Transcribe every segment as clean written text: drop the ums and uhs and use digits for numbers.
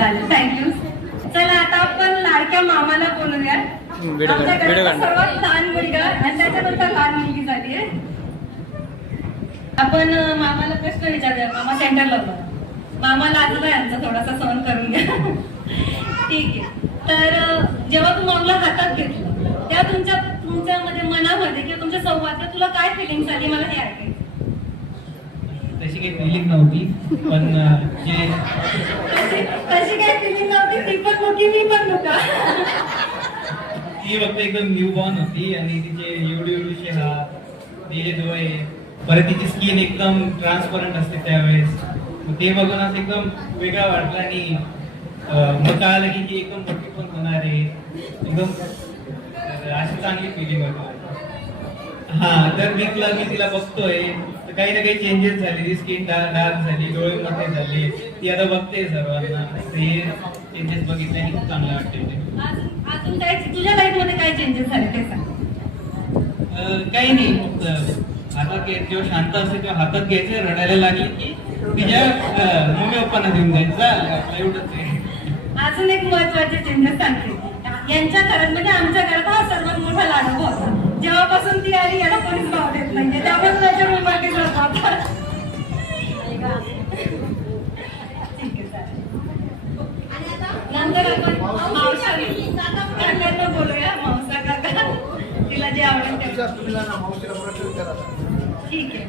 चालेल, थँक्यू. चला आता आपण लाडक्या मामाला बोलूया. आमच्या घरात सर्वात लहान मुलगा आणि त्याच्यानंतर लहान मुलगी झाली आहे. आपण मामाला प्रश्न विचारूया. मामा सेंटरला होता. मामा लाजला यांचा थोडासा सहन करून घ्या. ठीक आहे. तर जेव्हा तू मॉमला हातात घेतलं त्या तुमच्यामध्ये मनामध्ये किंवा तुमच्या संवादात तुला काय फिलिंग्स आली मला हे ऐकायचं. तशी काही फिलिंग नव्हती, पण जे तशी काही फिलिंग नव्हती. ती पण नव्हती, मी पण नव्हता. ती फक्त एकदम न्यू बॉर्न होती आणि तिचे एवढे हात, तिचे डोळे, परत तिची स्किन एकदम ट्रान्सपरंट असते त्यावेळेस. ते बघून असं एकदम वेगळा वाटलं आणि मग कळालं की ती एकदम मोठी पण होणार आहे. एकदम अशी चांगली फिलिंग होती. हा, तर मी तिला बघतोय तर काही ना काही चेंजेस झाले. ती स्किन डार्क झाली, डोळे मोठे झाले. ती आता बघते सर्वांना. ते चेंजेस बघितल्याने खूप चांगलं वाटते. अजून काय तुझ्या लाईफ मध्ये काय चेंजेस झाले ते सांग. काही नाही, फक्त हातात जेव्हा शांत असते तेव्हा हातात घ्यायचे, रडायला लागली की तिच्या मम्मी पप्पांना देऊन द्यायचं, एवढंच आहे. अजून एक महत्वाचे चेंजेस सांगते. यांच्या घरात म्हणजे आमच्या घरात हा सर्वात मोठा लाडू होता. जेव्हापासून ती आली याला कोणीच भाव देत नाहीये. त्यापासून त्याच्या रूममध्ये जातात. नंतर आपण मावसा बोलूया. मावसा काका तिला जे आवडेल ठीक आहे.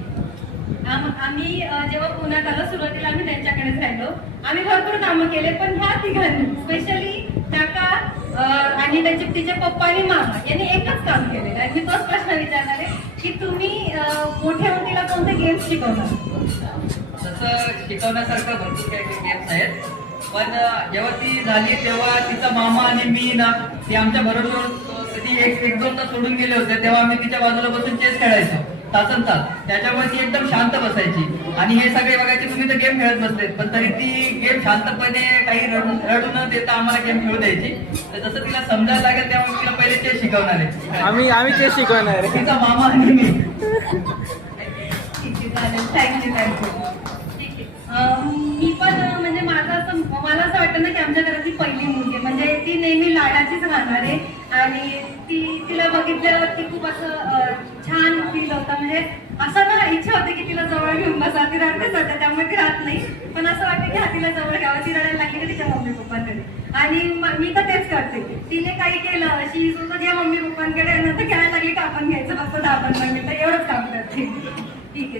आम्ही जेव्हा पुण्यात आलो सुरुवातीला आम्ही त्यांच्याकडेच राहिलो. आम्ही भरपूर कामं केले, पण ह्या तिघांनी स्पेशली काका आणि त्याचे तिचे पप्पा आणि मामा यांनी एकच काम केलेलं आहे. मी तोच प्रश्न विचारणार आहे की तुम्ही मोठ्या मुलीला कोणते गेम्स शिकवणार. तसं शिकवण्यासारखं भरपूर काही गेम्स आहेत, पण जेव्हा ती झाली तेव्हा तिचा मामा आणि मी ना ती आमच्या बरोबर कधी एक दोन तास सोडून गेले होते. तेव्हा आम्ही तिच्या बाजूला बसून चेस खेळायचो तासन तास. त्याच्यामुळे ती एकदम शांत बसायची आणि हे सगळे बघायचे तुम्ही तर गेम खेळत बसलेत, पण तरी ती गेम शांतपणे काही रडू न देता आम्हाला गेम खेळू द्यायची. तर जसं तिला समजायला लागेल तेव्हा मी तिला पहिले चेस शिकवणार आहे. आम्ही चेस शिकवणार आहे. तिचा मामा आणि मी. ठीक आहे, चालेल, थँक्यू. ठीक आहे. मी पण म्हणजे मला असं वाटतं ना की आमच्या घरातली पहिली मुलगी म्हणजे ती नेहमी लाडाचीच राहणार आहे. आणि तिला बघितल्यावर ती खूप असं छान फील होतं. म्हणजे असं ना इच्छा होते की तिला जवळ घेऊन बसा. ती रडतेच होते त्यामुळे ती राहत नाही, पण असं वाटतं की हा तिला जवळ घ्यावं. ती रडायला लागली की तिच्या मम्मी पप्पांकडे. आणि मी तर तेच करते. तिने काही केलं अशी तुझ्या मम्मी पप्पांकडे नंतर खेळायला लागली का आपण घ्यायचं फक्त 10-15 मिनिटं एवढंच काम करते. ठीक आहे.